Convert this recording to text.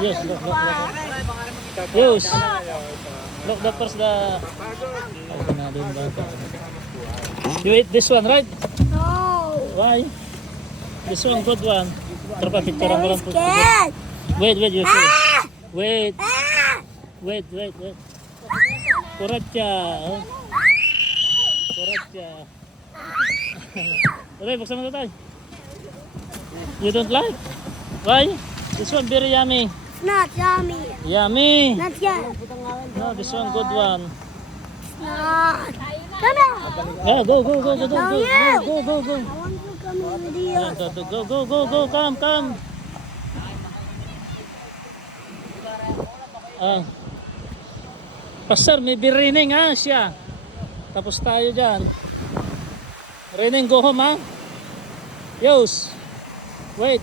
Yes, look. Yes. Look, that was the... You eat this one, right? No. Why? This one, good one. Tropa, picture mo lang po. Scared. Wait, you see. Ah! Wait. Ah! Wait. Kuratya. Oh. Kuratya. Okay, buksan mo na tayo. You don't like? Why? This one very yummy. It's not yummy. Yummy. Not yet. No, this one good one. Not. Come here. Yeah, go. No, you. Go. I want to come with you. Yeah, go, come. Pastor, may birining ha siya. Tapos tayo dyan. Rining, go home ha. Yos. Wait.